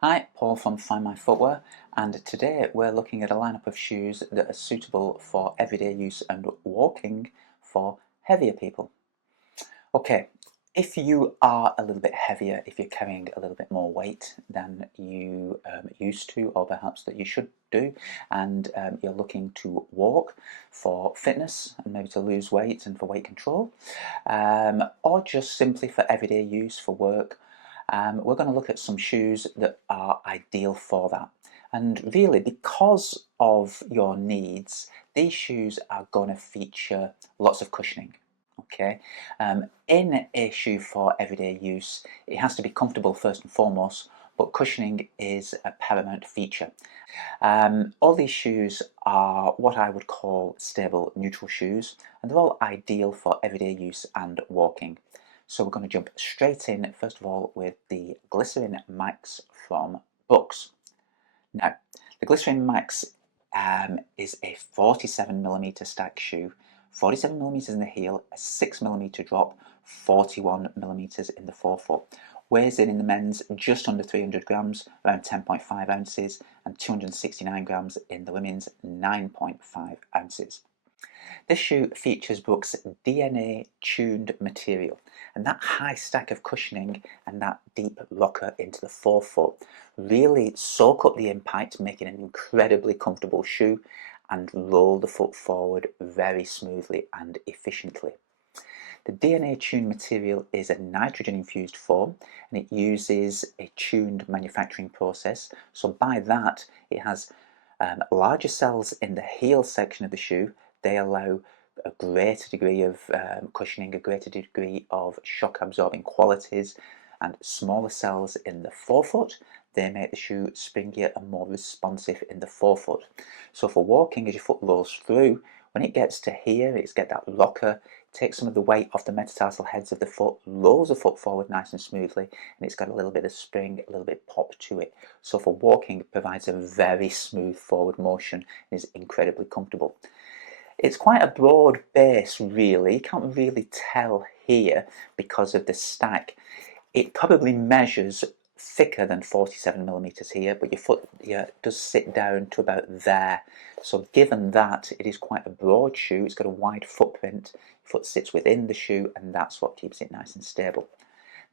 Hi, Paul from Find My Footwear, and today we're looking at a lineup of shoes that are suitable for everyday use and walking for heavier people. Okay, if you are a little bit heavier, if you're carrying a little bit more weight than you used to, or perhaps that you should do, and you're looking to walk for fitness and maybe to lose weight and for weight control, or just simply for everyday use for work, we're going to look at some shoes that are ideal for that. And really, because of your needs, these shoes are going to feature lots of cushioning. Okay, in a shoe for everyday use, it has to be comfortable first and foremost, but cushioning is a paramount feature. All these shoes are what I would call stable neutral shoes, and they're all ideal for everyday use and walking. So we're going to jump straight in, first of all, with the Glycerin Max from Brooks. Now, the Glycerin Max is a 47mm stack shoe, 47mm in the heel, a 6mm drop, 41mm in the forefoot. Weighs in the men's just under 300 grams, around 10.5 ounces, and 269 grams in the women's, 9.5 ounces. This shoe features Brooks' DNA tuned material, and that high stack of cushioning and that deep rocker into the forefoot really soak up the impact, making an incredibly comfortable shoe and roll the foot forward very smoothly and efficiently. The DNA tuned material is a nitrogen infused foam, and it uses a tuned manufacturing process. So by that, it has larger cells in the heel section of the shoe. They allow a greater degree of cushioning, a greater degree of shock absorbing qualities, and smaller cells in the forefoot. They make the shoe springier and more responsive in the forefoot. So for walking, as your foot rolls through, when it gets to here, it's got that rocker, takes some of the weight off the metatarsal heads of the foot, rolls the foot forward nice and smoothly, and it's got a little bit of spring, a little bit pop to it. So for walking, it provides a very smooth forward motion and is incredibly comfortable. It's quite a broad base, really. You can't really tell here because of the stack. It probably measures thicker than 47mm here, but your foot does sit down to about there. So given that, it is quite a broad shoe. It's got a wide footprint. Your foot sits within the shoe, and that's what keeps it nice and stable.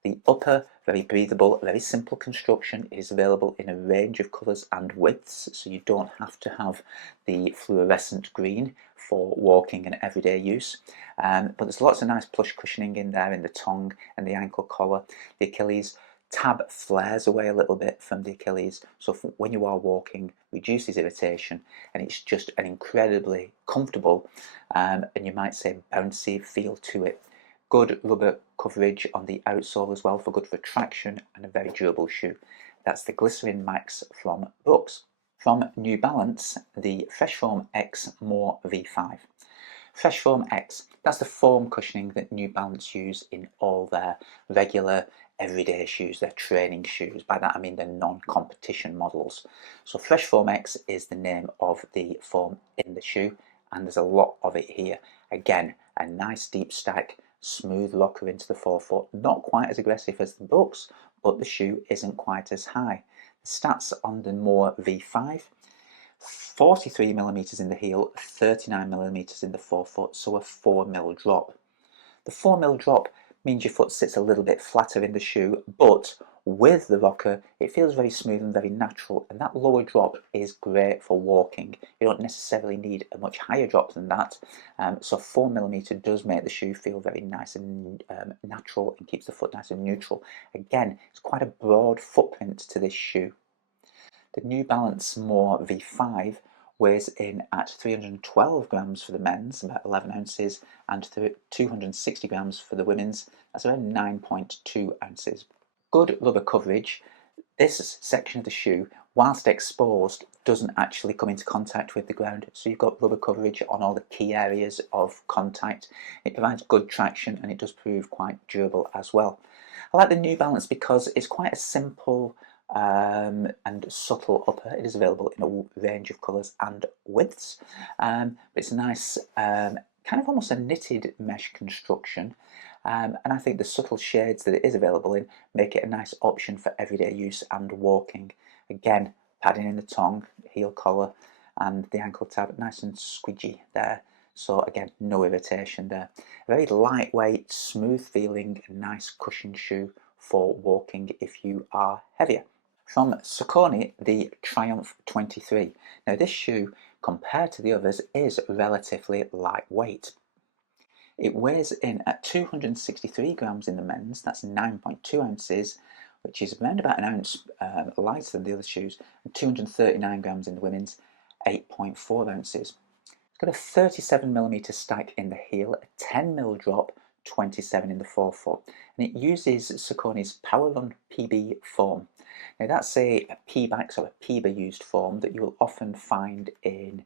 The upper, very breathable, very simple construction, is available in a range of colours and widths, so you don't have to have the fluorescent green for walking and everyday use. But there's lots of nice plush cushioning in there in the tongue and the ankle collar. The Achilles tab flares away a little bit from the Achilles, so when you are walking, reduces irritation, and it's just an incredibly comfortable and you might say bouncy feel to it. Good rubber coverage on the outsole as well for good retraction, and a very durable shoe. That's the Glycerin Max from Brooks. From New Balance, the Fresh Foam X More V5. Fresh Foam X, that's the foam cushioning that New Balance use in all their regular everyday shoes, their training shoes. By that I mean their non-competition models. So Fresh Foam X is the name of the foam in the shoe, and there's a lot of it here. Again, a nice deep stack, smooth locker into the forefoot, not quite as aggressive as the Brooks, but the shoe isn't quite as high. The stats on the More V5, 43mm in the heel, 39mm in the forefoot, so a 4mm drop. The 4mm drop means your foot sits a little bit flatter in the shoe, but with the rocker it feels very smooth and very natural, and that lower drop is great for walking. You don't necessarily need a much higher drop than that, so 4mm does make the shoe feel very nice and natural, and keeps the foot nice and neutral. Again, it's quite a broad footprint to this shoe. The New Balance More V5 weighs in at 312 grams for the men's, about 11 ounces, and 260 grams for the women's, that's around 9.2 ounces. Good rubber coverage. This section of the shoe, whilst exposed, doesn't actually come into contact with the ground, so you've got rubber coverage on all the key areas of contact. It provides good traction, and it does prove quite durable as well. I like the New Balance because it's quite a simple and subtle upper. It is available in a range of colours and widths, but it's a nice kind of almost a knitted mesh construction, and I think the subtle shades that it is available in make it a nice option for everyday use and walking. Again, padding in the tongue, heel collar, and the ankle tab nice and squidgy there. So again, no irritation there. A very lightweight, smooth feeling, nice cushioned shoe for walking if you are heavier. From Saucony, the Triumph 23. Now this shoe, compared to the others, is relatively lightweight. It weighs in at 263 grams in the men's, that's 9.2 ounces, which is around about an ounce lighter than the other shoes, and 239 grams in the women's, 8.4 ounces. It's got a 37mm spike in the heel, a 10mm drop, 27 in the forefoot, and it uses Saucony's Power Run PB foam. Now that's a P-Bax or a PBA used foam that you will often find in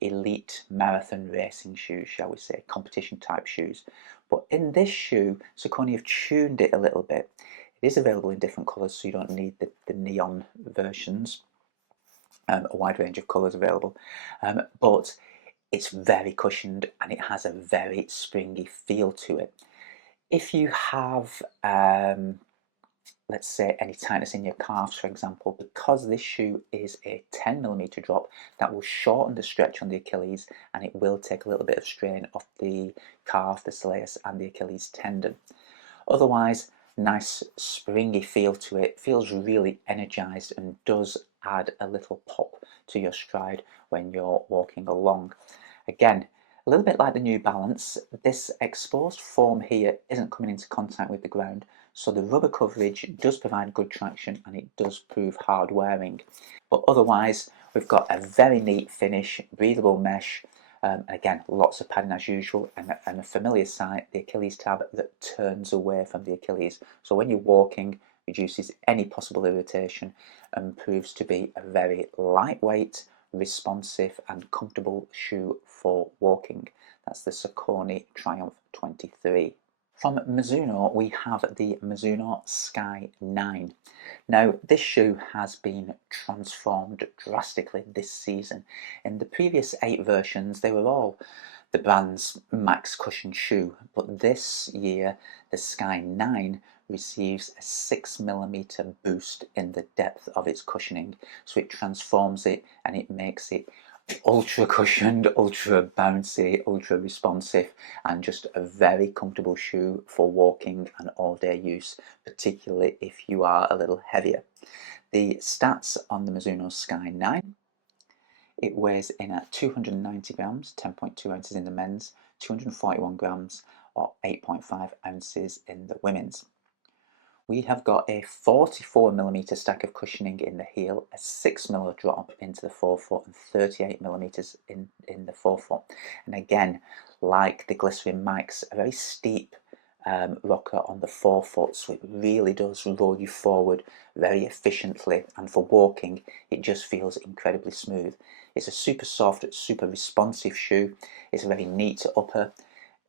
elite marathon racing shoes, shall we say, competition type shoes. But in this shoe, Saucony have tuned it a little bit. It is available in different colours, so you don't need the neon versions. A wide range of colours available, but it's very cushioned and it has a very springy feel to it. If you have, let's say, any tightness in your calves, for example, because this shoe is a 10mm drop, that will shorten the stretch on the Achilles and it will take a little bit of strain off the calf, the soleus, and the Achilles tendon. Otherwise, nice springy feel to it, feels really energized and does add a little pop to your stride when you're walking along. Again, a little bit like the New Balance, this exposed foam here isn't coming into contact with the ground, so the rubber coverage does provide good traction and it does prove hard wearing. But otherwise, we've got a very neat finish, breathable mesh, again, lots of padding as usual, and a familiar sight, the Achilles tab that turns away from the Achilles. So when you're walking, reduces any possible irritation and proves to be a very lightweight, responsive and comfortable shoe for walking. That's the Saucony Triumph 23. From Mizuno, we have the Mizuno Sky 9. Now, this shoe has been transformed drastically this season. In the previous 8 versions, they were all the brand's max cushion shoe, but this year, the Sky 9 receives a 6mm boost in the depth of its cushioning. So it transforms it and it makes it ultra cushioned, ultra bouncy, ultra responsive, and just a very comfortable shoe for walking and all day use, particularly if you are a little heavier. The stats on the Mizuno Sky 9: it weighs in at 290 grams, 10.2 ounces in the men's, 241 grams or 8.5 ounces in the women's. We have got a 44mm stack of cushioning in the heel, a 6mm drop into the forefoot, and 38mm in the forefoot. And again, like the Glycerin Max, a very steep rocker on the forefoot, so it really does roll you forward very efficiently, and for walking it just feels incredibly smooth. It's a super soft, super responsive shoe. It's a very neat upper,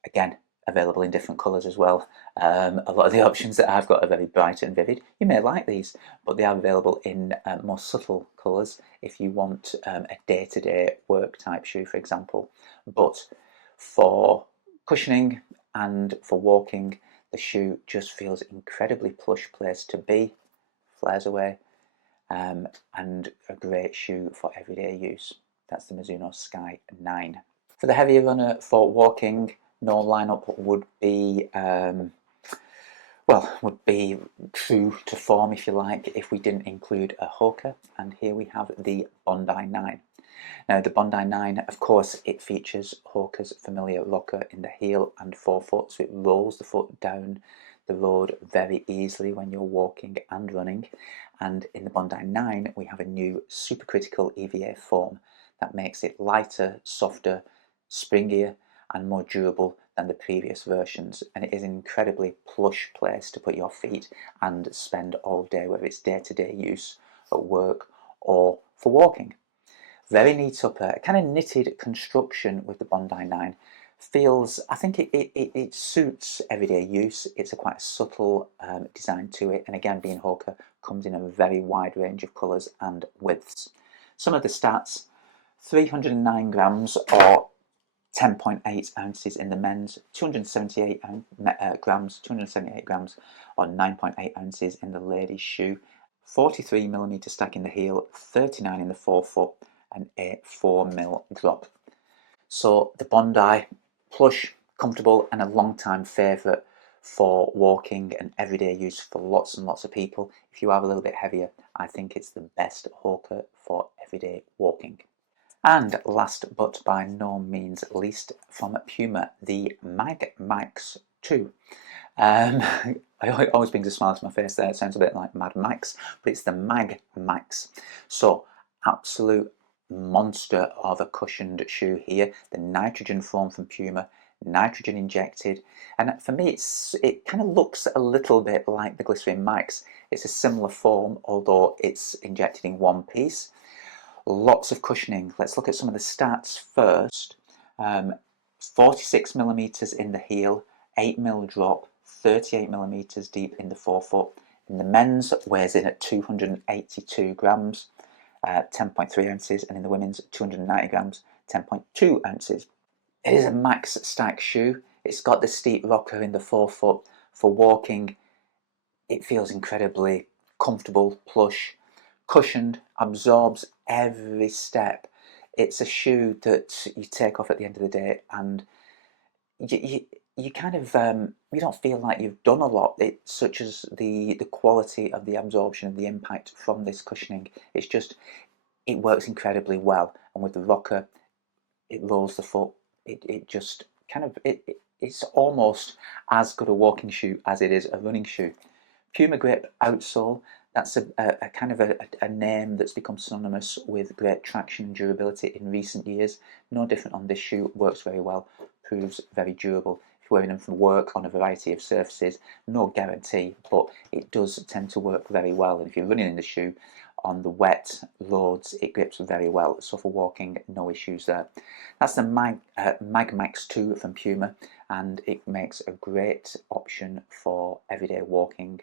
again available in different colours as well. A lot of the options that I've got are very bright and vivid. You may like these, but they are available in more subtle colours if you want a day-to-day work type shoe, for example. But for cushioning and for walking, the shoe just feels incredibly plush place to be, flares away, and a great shoe for everyday use. That's the Mizuno Sky 9. For the heavier runner for walking, no lineup would be would be true to form, if you like, if we didn't include a Hoka, and here we have the Bondi 9. Now the Bondi 9, of course, it features Hoka's familiar rocker in the heel and forefoot, so it rolls the foot down the road very easily when you're walking and running. And in the Bondi 9 we have a new supercritical EVA foam that makes it lighter, softer, springier and more durable than the previous versions, and it is an incredibly plush place to put your feet and spend all day, whether it's day-to-day use at work or for walking. Very neat upper, kind of knitted construction with the Bondi 9. Feels, I think it suits everyday use. It's a quite subtle design to it, and again, being Hoka, comes in a very wide range of colours and widths. Some of the stats: 309 grams or 10.8 ounces in the men's, 278 grams, 278 grams, or 9.8 ounces in the ladies' shoe. 43mm stack in the heel, 39 in the forefoot, and a 4mm drop. So the Bondi, plush, comfortable, and a long-time favourite for walking and everyday use for lots and lots of people. If you are a little bit heavier, I think it's the best Hoka for everyday walking. And last but by no means least, from Puma, the Mag Max 2. It always brings a smile to my face there. It sounds a bit like Mad Max, but it's the Mag Max. So, absolute monster of a cushioned shoe here. The nitrogen foam from Puma, nitrogen injected, and for me it kind of looks a little bit like the Glycerin Max. It's a similar foam, although it's injected in one piece. Lots of cushioning. Let's look at some of the stats first. 46mm in the heel, 8mm drop, 38mm deep in the forefoot. In the men's, weighs in at 282 grams, 10.3 ounces, and in the women's, 290 grams, 10.2 ounces. It is a max stack shoe. It's got the steep rocker in the forefoot. For walking, it feels incredibly comfortable, plush, cushioned, absorbs every step. It's a shoe that you take off at the end of the day and you kind of you don't feel like you've done a lot. It's such as the quality of the absorption and the impact from this cushioning. It's just, it works incredibly well, and with the rocker, it rolls the foot. It just kind of it's almost as good a walking shoe as it is a running shoe. Puma Grip outsole, that's a kind of a name that's become synonymous with great traction and durability in recent years. No different on this shoe, works very well, proves very durable. If you're wearing them for work on a variety of surfaces, no guarantee, but it does tend to work very well. And if you're running in the shoe on the wet roads, it grips very well. So for walking, no issues there. That's the Mag Max 2 from Puma, and it makes a great option for everyday walking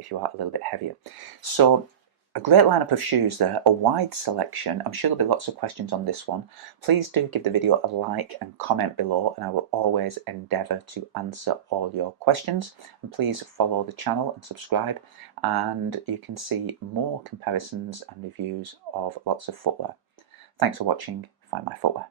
if you are a little bit heavier. So a great lineup of shoes there, a wide selection. I'm sure there'll be lots of questions on this one. Please do give the video a like and comment below, and I will always endeavour to answer all your questions. And please follow the channel and subscribe, and you can see more comparisons and reviews of lots of footwear. Thanks for watching. Find My Footwear.